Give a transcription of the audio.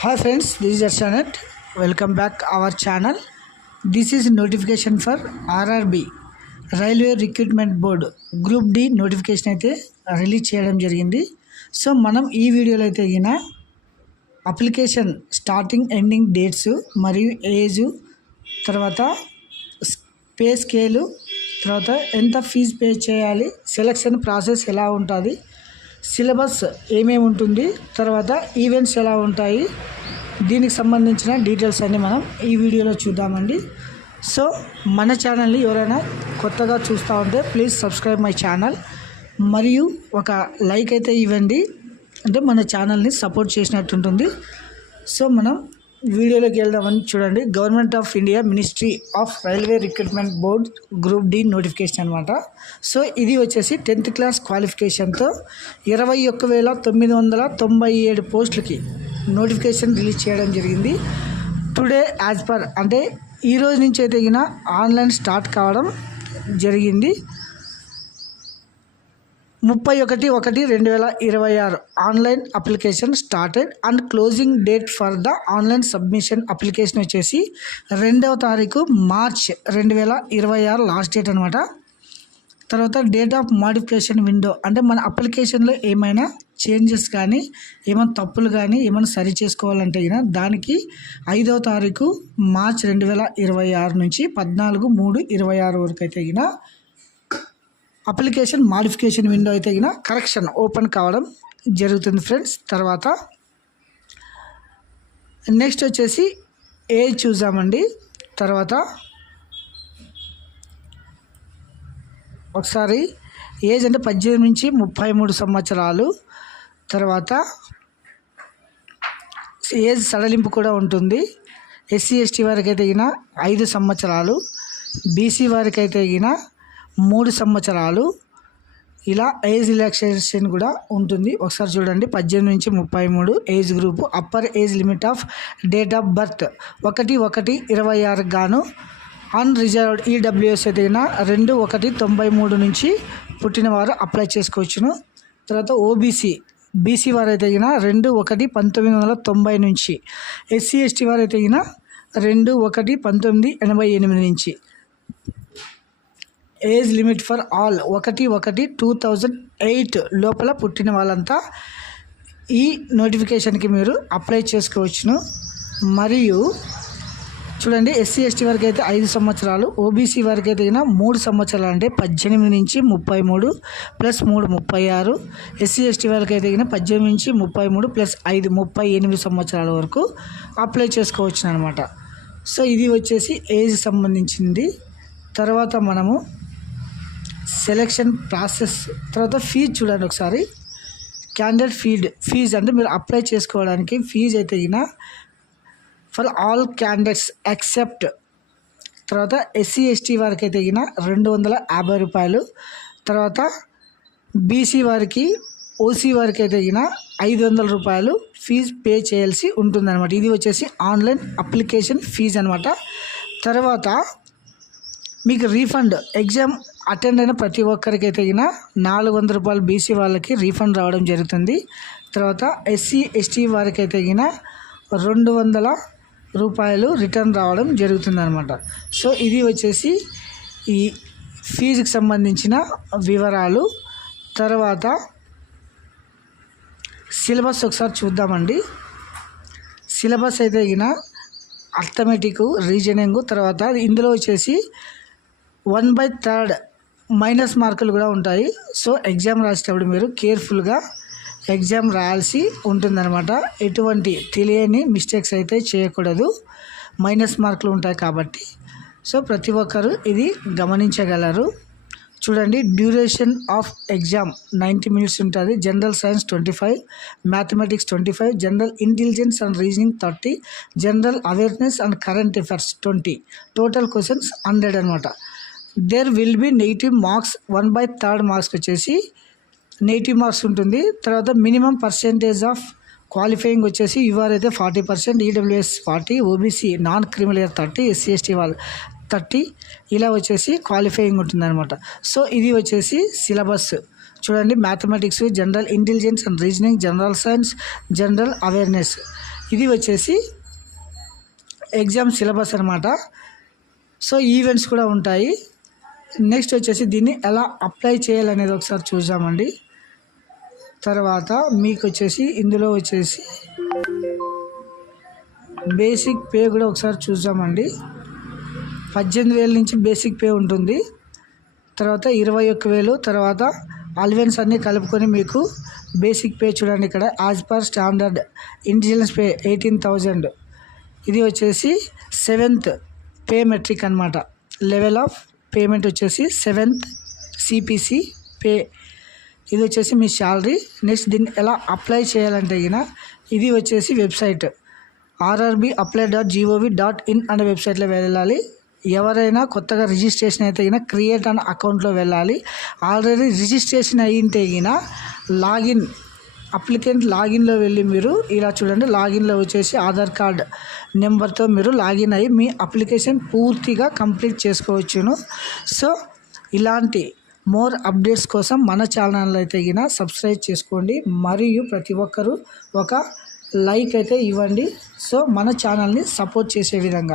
Hi friends, this is Arshanath. Welcome back our channel. This is notification for RRB railway recruitment board group D notification అయితే release చేయడం జరిగింది. So మనం ఈ వీడియోలో అయితే గిన అప్లికేషన్ స్టార్టింగ్ ఎండింగ్ డేట్స్ మరియు ఏజ్ తర్వాత పే స్కేలు తర్వాత ఎంత ఫీజు పే చేయాలి, సెలక్షన్ ప్రాసెస్ ఎలా ఉంటుంది, సిలబస్ ఏమేమి ఉంటుంది, తర్వాత ఈవెంట్స్ ఎలా ఉంటాయి, దీనికి సంబంధించిన డీటెయిల్స్ అన్నీ మనం ఈ వీడియోలో చూద్దామండి. సో మన ఛానల్ని ఎవరైనా కొత్తగా చూస్తూ ఉంటే ప్లీజ్ సబ్స్క్రైబ్ మై ఛానల్ మరియు ఒక లైక్ అయితే ఇవ్వండి, అంటే మన ఛానల్ని సపోర్ట్ చేసినట్టు ఉంటుంది. సో మనం వీడియోలోకి వెళ్దామని చూడండి. Government of India ministry of railway recruitment board group D notification అనమాట. సో ఇది వచ్చేసి 10th క్లాస్ క్వాలిఫికేషన్తో 21,997 పోస్టులకి నోటిఫికేషన్ రిలీజ్ చేయడం జరిగింది. టుడే యాజ్ పర్ అంటే ఈ రోజు నుంచి అయితే ఆన్లైన్ స్టార్ట్ కావడం జరిగింది. 31/1/2026 online application started and closing date for the online submission application వచ్చేసి 2వ తారీఖు మార్చ్ 2026 లాస్ట్ డేట్ అనమాట. తర్వాత డేట్ ఆఫ్ మాడిఫికేషన్ విండో అంటే మన అప్లికేషన్లో ఏమైనా చేంజెస్ కానీ ఏమైనా తప్పులు కానీ ఏమైనా సరి చేసుకోవాలంటే దానికి 5వ తారీఖు మార్చ్ 2026 నుంచి 14/3/26 వరకు అయితే అప్లికేషన్ మాడిఫికేషన్ విండో అయితే కరెక్షన్ ఓపెన్ కావడం జరుగుతుంది ఫ్రెండ్స్. తర్వాత నెక్స్ట్ వచ్చేసి ఏజ్ చూసామండి. తర్వాత ఒకసారి ఏజ్ అంటే 18 నుంచి 33 సంవత్సరాలు. తర్వాత ఏజ్ సడలింపు కూడా ఉంటుంది. ఎస్సీ ఎస్టీ వారికి అయితే 5 సంవత్సరాలు, బీసీ వారికి అయితే 3 సంవత్సరాలు. ఇలా ఏజ్ రిలాక్సేషన్ కూడా ఉంటుంది. ఒకసారి చూడండి, 18 నుంచి 33 age group. Upper age limit of date of birth 1/1/26 గాను అన్రిజర్వ్డ్ ఈడబ్ల్యూఎస్ అయితే 2/1/93 నుంచి పుట్టినవారు అప్లై చేసుకోవచ్చును. తర్వాత బీసీ వారు అయితే 2/1/1990 నుంచి, ఎస్సీ ఎస్టీ వారు అయితే 2/1/1988 నుంచి. ఏజ్ లిమిట్ ఫర్ ఆల్ 1/1/2008 లోపల పుట్టిన వాళ్ళంతా ఈ నోటిఫికేషన్కి మీరు అప్లై చేసుకోవచ్చును. మరియు చూడండి, ఎస్సీ ఎస్టీ వారికి అయితే 5 సంవత్సరాలు, ఓబీసీ వారికి అయితే 3 సంవత్సరాలు అంటే 18 నుంచి 33 + 3 36, ఎస్సీ ఎస్టీ వారికి అయితే 18 నుంచి 33 + 5 38 సంవత్సరాల వరకు అప్లై చేసుకోవచ్చు అనమాట. సో ఇది వచ్చేసి ఏజ్ సంబంధించింది. తర్వాత మనము సెలెక్షన్ ప్రాసెస్, తర్వాత ఫీజు చూడండి ఒకసారి. క్యాండిడేట్ ఫీజు అంటే మీరు అప్లై చేసుకోవడానికి ఫీజు అయితే ఫర్ ఆల్ క్యాండిడేట్స్ ఎక్సెప్ట్, తర్వాత ఎస్సీ ఎస్టీ వారికి అయితే 250 రూపాయలు. తర్వాత బీసీ వారికి, ఓసీ వారికి అయితే 500 రూపాయలు ఫీజు పే చేయాల్సి ఉంటుందన్నమాట. ఇది వచ్చేసి ఆన్లైన్ అప్లికేషన్ ఫీజు అనమాట. తర్వాత మీకు రీఫండ్, ఎగ్జామ్ అటెండ్ అయిన ప్రతి ఒక్కరికి అయితే 400 రూపాయలు బీసీ వాళ్ళకి రీఫండ్ రావడం జరుగుతుంది. తర్వాత ఎస్సీ ఎస్టీ వారికి అయితే 200 రూపాయలు రిటర్న్ రావడం జరుగుతుంది అనమాట. సో ఇది వచ్చేసి ఈ ఫీజుకి సంబంధించిన వివరాలు. తర్వాత సిలబస్ ఒకసారి చూద్దామండి. సిలబస్ అయితే అర్థమెటిక్, రీజనింగ్, తర్వాత ఇందులో వచ్చేసి 1/3 మైనస్ మార్కులు కూడా ఉంటాయి. సో ఎగ్జామ్ రాసేటప్పుడు మీరు కేర్ఫుల్గా ఎగ్జామ్ రాయాల్సి ఉంటుందన్నమాట. ఎటువంటి తెలియని మిస్టేక్స్ అయితే చేయకూడదు, మైనస్ మార్కులు ఉంటాయి కాబట్టి. సో ప్రతి ఒక్కరు ఇది గమనించగలరు. చూడండి, డ్యూరేషన్ ఆఫ్ ఎగ్జామ్ 90 మినిట్స్ ఉంటుంది. General science 25, mathematics 25, general intelligence and reasoning 30, general awareness and current affairs 20, total questions 100 అనమాట. There will be negative marks 1/3 marks వచ్చేసి నెగిటివ్ మార్క్స్ ఉంటుంది. తర్వాత మినిమం పర్సెంటేజ్ ఆఫ్ క్వాలిఫైయింగ్ వచ్చేసి యూఆర్ అయితే 40%, EWS 40, OBC non criminal 30, SC ST వాళ్ళు 30, ఇలా వచ్చేసి qualifying ఉంటుందన్నమాట. సో ఇది వచ్చేసి సిలబస్. చూడండి, mathematics, general intelligence and reasoning, general science, general awareness, ఇది వచ్చేసి ఎగ్జామ్ సిలబస్ అనమాట. సో ఈవెంట్స్ కూడా ఉంటాయి. నెక్స్ట్ వచ్చేసి దీన్ని ఎలా అప్లై చేయాలనేది ఒకసారి చూద్దామండి. తర్వాత మీకు వచ్చేసి ఇందులో వచ్చేసి బేసిక్ పే కూడా ఒకసారి చూద్దామండి. 18,000 నుంచి బేసిక్ పే ఉంటుంది. తర్వాత 21,000, తర్వాత అలవెన్స్ అన్నీ కలుపుకొని మీకు బేసిక్ పే చూడండి ఇక్కడ as per standard intelligence pay 18,000. ఇది వచ్చేసి 7th పే మెట్రిక్ అనమాట. లెవెల్ ఆఫ్ పేమెంట్ వచ్చేసి 7th సిపిసి పే. ఇది వచ్చేసి మీ శాలరీ. నెక్స్ట్ దీన్ని ఎలా అప్లై చేయాలంటే ఇది వచ్చేసి వెబ్సైట్ rrbapply.gov.in అనే వెబ్సైట్లో వెళ్ళాలి. ఎవరైనా కొత్తగా రిజిస్ట్రేషన్ అయితే క్రియేట్ అనే అకౌంట్లో వెళ్ళాలి. ఆల్రెడీ రిజిస్ట్రేషన్ అయితే లాగిన్ అప్లికెంట్ లాగిన్లో వెళ్ళి మీరు ఇలా చూడండి, లాగిన్లో వచ్చేసి ఆధార్ కార్డ్ నెంబర్తో మీరు లాగిన్ అయ్యి మీ అప్లికేషన్ పూర్తిగా కంప్లీట్ చేసుకోవచ్చును. సో ఇలాంటి మోర్ అప్డేట్స్ కోసం మన ఛానల్ అయితే సబ్స్క్రైబ్ చేసుకోండి. మరియు ప్రతి ఒక్కరూ ఒక లైక్ అయితే ఇవ్వండి. సో మన ఛానల్ని సపోర్ట్ చేసే విధంగా.